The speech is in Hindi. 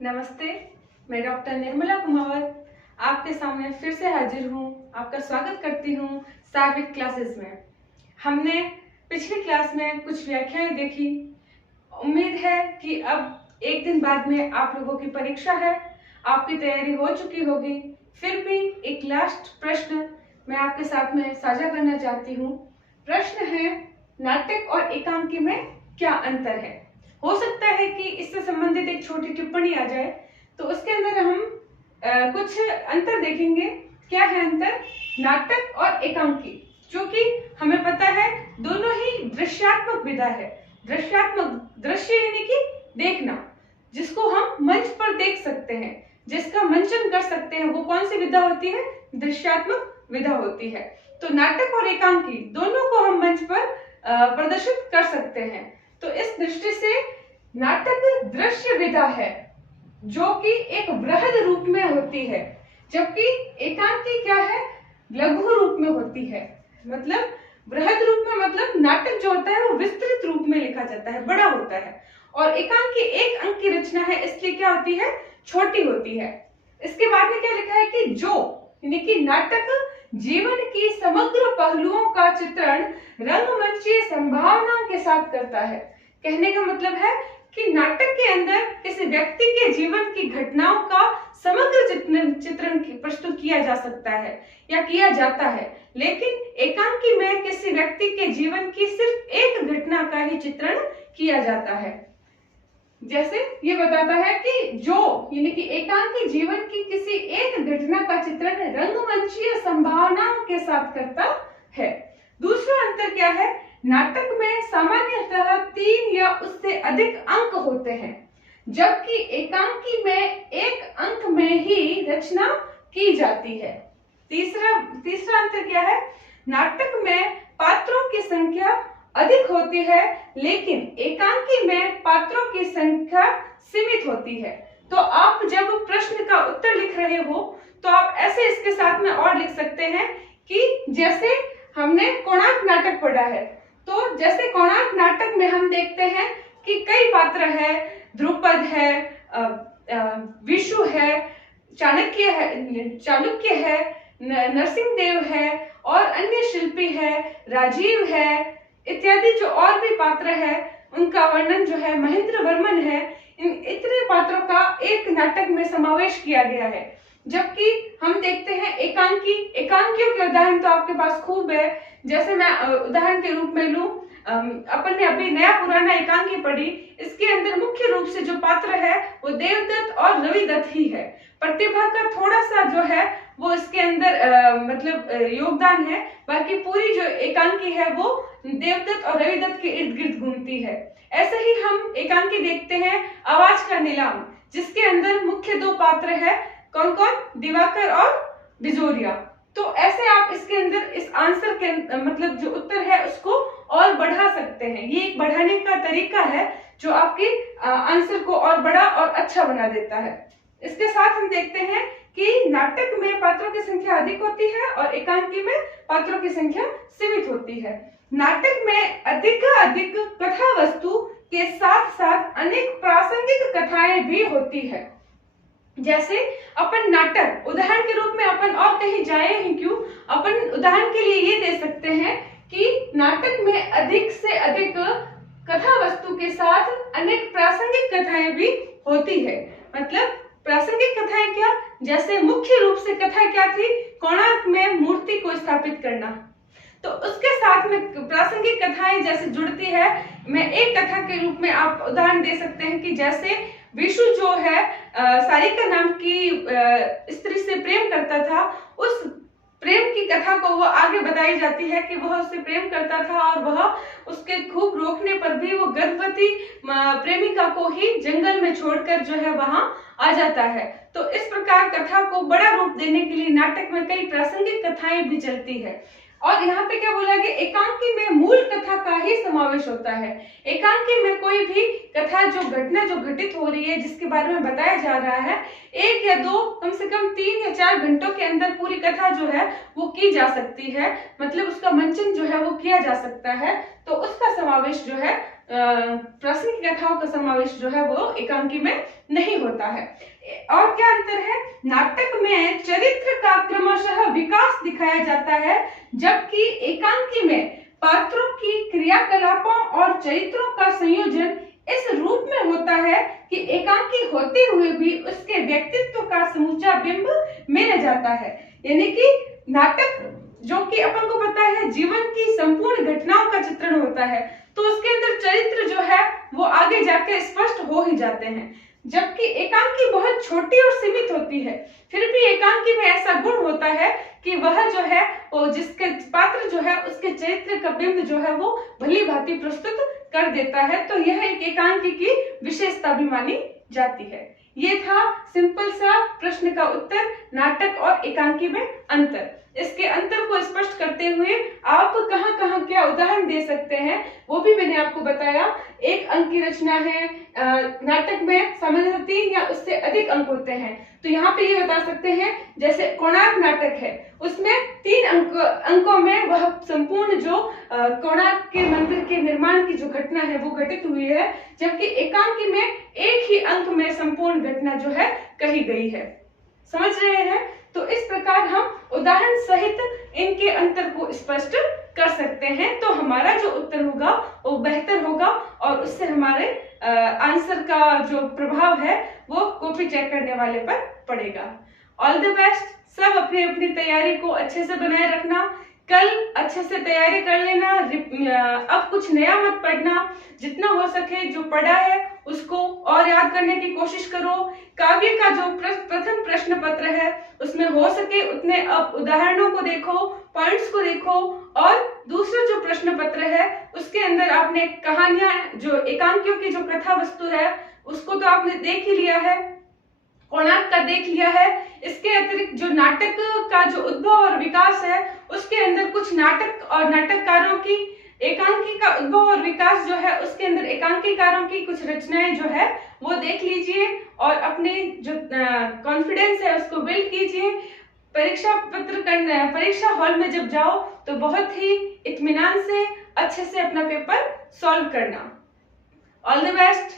नमस्ते, मैं डॉक्टर निर्मला कुमावत आपके सामने फिर से हाजिर हूँ। आपका स्वागत करती हूँ सार्विक क्लासेस में। हमने पिछली क्लास में कुछ व्याख्याएं देखी। उम्मीद है कि अब एक दिन बाद में आप लोगों की परीक्षा है, आपकी तैयारी हो चुकी होगी। फिर भी एक लास्ट प्रश्न मैं आपके साथ में साझा करना चाहती हूँ। प्रश्न है, नाटक और एकांकी में क्या अंतर है? हो सकता है कि इससे संबंधित एक छोटी टिप्पणी आ जाए, तो उसके अंदर हम कुछ अंतर देखेंगे। क्या है अंतर? नाटक और एकांकी, जो कि हमें पता है दोनों ही दृश्यात्मक विधा है। दृश्यात्मक, दृश्य यानी कि देखना, जिसको हम मंच पर देख सकते हैं, जिसका मंचन कर सकते हैं, वो कौन सी विधा होती है? दृश्यात्मक विधा होती है। तो नाटक और एकांकी दोनों को हम मंच पर प्रदर्शित कर सकते हैं। तो इस दृष्टि से नाटक दृश्य विधा है, जो कि एक वृहद रूप में होती है, जबकि एकांकी क्या है? लघु रूप में होती है। मतलब वृहद रूप में, मतलब नाटक जो होता है वो विस्तृत रूप में लिखा जाता है, बड़ा होता है, और एकांकी एक अंक की रचना है, इसलिए क्या होती है? छोटी होती है। इसके बाद में क्या लिखा है कि जो, यानी कि नाटक जीवन की समग्र पहलुओं का चित्रण रंगमंचीय संभावनाओं के साथ करता है। कहने का मतलब है कि नाटक के अंदर किसी व्यक्ति के जीवन की घटनाओं का समग्र चित्रण प्रस्तुत किया जा सकता है या किया जाता है, लेकिन एकांकी में किसी व्यक्ति के जीवन की सिर्फ एक घटना का ही चित्रण किया जाता है। जैसे ये बताता है कि जो, यानी कि एकांकी जीवन की किसी एक घटना का चित्रण रंगमंचीय संभावनाओं के साथ करता है। दूसरा अंतर क्या है? नाटक में सामान्यतः 3 या उससे अधिक अंक होते हैं, जबकि एकांकी में एक अंक में ही रचना की जाती है। तीसरा अंतर क्या है? नाटक में पात्रों की संख्या अधिक होती है, लेकिन एकांकी में पात्रों की संख्या सीमित होती है। तो आप जब प्रश्न का उत्तर लिख रहे हो, तो आप ऐसे इसके साथ में और लिख सकते हैं कि जैसे हमने कोणार्क नाटक पढ़ा है, तो जैसे कोणार्क नाटक में हम देखते हैं कि कई पात्र है, द्रुपद है, विशु है, चाणक्य है, नरसिंहदेव है, और अन्य शिल्पी है, राजीव है, इत्यादि जो और भी पात्र है, उनका वर्णन जो है महेंद्र वर्मन है। इन इतने पात्रों का एक नाटक में समावेश किया गया है। जबकि हम देखते हैं एकांकियों के उदाहरण तो आपके पास खूब है। जैसे मैं उदाहरण के रूप में लूं, अपन ने अभी नया पुराना एकांकी पढ़ी, इसके अंदर मुख्य रूप से जो पात्र है वो देवदत्त और रविदत्त ही है। प्रतिभा का थोड़ा सा जो है वो इसके अंदर योगदान है, बाकी पूरी जो एकांकी है वो देवदत्त और रविदत्त के इर्द गिर्द घूमती है। ऐसे ही हम एकांकी देखते हैं आवाज का नीलाम, जिसके अंदर मुख्य 2 पात्र है, कौन कौन? दिवाकर और बिजोरिया। तो ऐसे आप इसके अंदर इस आंसर के मतलब जो उत्तर है उसको और बढ़ा सकते हैं। ये एक बढ़ाने का तरीका है जो आपके आंसर को और बड़ा और अच्छा बना देता है। इसके साथ हम देखते हैं कि नाटक में पात्रों की संख्या अधिक होती है और एकांकी में पात्रों की संख्या सीमित होती है। नाटक में अधिक कथा वस्तु के साथ साथ अनेक प्रासंगिक कथाएं भी होती है। जैसे अपन नाटक, उदाहरण के रूप में अपन और कहीं जाए ही क्यों, अपन उदाहरण के लिए ये दे सकते हैं कि नाटक में अधिक से अधिक कथा वस्तु के साथ अनेक प्रासंगिक कथाएं भी होती है। मतलब प्रासंगिक कथाएं क्या? जैसे मुख्य रूप से कथा क्या थी? कोणार्क में मूर्ति को स्थापित करना। तो उसके साथ में प्रासंगिक कथाएं जैसे जुड़ती है। मैं एक कथा के रूप में आप उदाहरण दे सकते हैं कि जैसे विशु जो है सारिका नाम की स्त्री से प्रेम करता था, उस प्रेम की कथा को वो आगे बताई जाती है कि वह उससे प्रेम करता था और वह उसके खूब रोकने पर भी वो गर्भवती प्रेमिका को ही जंगल में छोड़कर जो है वहां आ जाता है। तो इस प्रकार कथा को बड़ा रूप देने के लिए नाटक में कई प्रासंगिक कथाएं भी चलती है। और यहाँ पे क्या बोला गया? एकांकी में मूल कथा का ही समावेश समावेश होता है। एकांकी में कोई भी कथा जो घटना जो घटित हो रही है, जिसके बारे में बताया जा रहा है, 1 या 2 कम से कम 3 या 4 घंटों के अंदर पूरी कथा जो है वो की जा सकती है, मतलब उसका मंचन जो है वो किया जा सकता है। तो उसका समावेश जो है प्रासंगिक कथाओं का समावेश जो है वो एकांकी में नहीं होता है। और क्या अंतर है? नाटक में चरित्र का क्रमशः विकास दिखाया जाता है, जबकि एकांकी में पात्रों की क्रियाकलापों और चरित्रों का संयोजन इस रूप में होता है कि एकांकी होते हुए भी उसके व्यक्तित्व का समूचा बिंब मिल जाता है। यानी कि नाटक जो कि अपन को पता है जीवन की संपूर्ण घटनाओं का चित्रण होता है, तो उसके अंदर चरित्र जो है वो आगे जाके स्पष्ट हो ही जाते हैं, जबकि एकांकी बहुत छोटी और सीमित होती है। फिर भी एकांकी में ऐसा गुण होता है कि वह जो है वो जिसके पात्र जो है उसके चरित्र का बिंब जो है वो भली भांति प्रस्तुत कर देता है। तो यह एक एकांकी की विशेषता भी मानी जाती है। ये था सिंपल सा प्रश्न का उत्तर, नाटक और एकांकी में अंतर। इसके अंतर को स्पष्ट करते हुए आप कहाँ-कहाँ क्या उदाहरण दे सकते हैं वो भी मैंने आपको बताया। 1 अंक की रचना है, नाटक में सामान्यतः 3 या उससे अधिक अंक होते हैं। तो यहाँ पे ये बता सकते हैं, जैसे कोणार्क नाटक है, उसमें 3 अंकों में वह संपूर्ण जो कोणार्क के मंदिर के निर्माण की जो घटना है वो घटित हुई है, जबकि एकांकी में 1 ही अंक में संपूर्ण घटना जो है कही गई है। समझ रहे हैं? तो इस प्रकार हम उदाहरण सहित इनके अंतर को स्पष्ट कर सकते हैं। तो हमारा जो उत्तर होगा वो बेहतर होगा और उससे हमारे आंसर का जो प्रभाव है वो कॉपी चेक करने वाले पर पड़ेगा। All the best. सब अपनी अपनी तैयारी को अच्छे से बनाए रखना। कल अच्छे से तैयारी कर लेना। अब कुछ नया मत पढ़ना, जितना हो सके जो पढ़ा है उसको और याद करने की कोशिश करो। काव्य का जो प्रथम प्रश्न पत्र है उसमें हो सके उतने अब उदाहरणों को देखो, पॉइंट्स को देखो, और दूसरा जो प्रश्न पत्र है उसके अंदर आपने कहानियां, जो एकांकियों की जो कथा वस्तु है उसको तो आपने देख ही लिया है, कोणार्क का देख लिया है। इसके अतिरिक्त जो नाटक का जो उद्भव और विकास है उसके अंदर कुछ नाटक और नाटककारों की, एकांकी का उद्भव और विकास जो है उसके अंदर एकांकीकारों की कुछ रचनाएं जो है वो देख लीजिए और अपने जो कॉन्फिडेंस है उसको बिल्ड कीजिए। परीक्षा हॉल में जब जाओ तो बहुत ही इत्मीनान से अच्छे से अपना पेपर सॉल्व करना। All the best.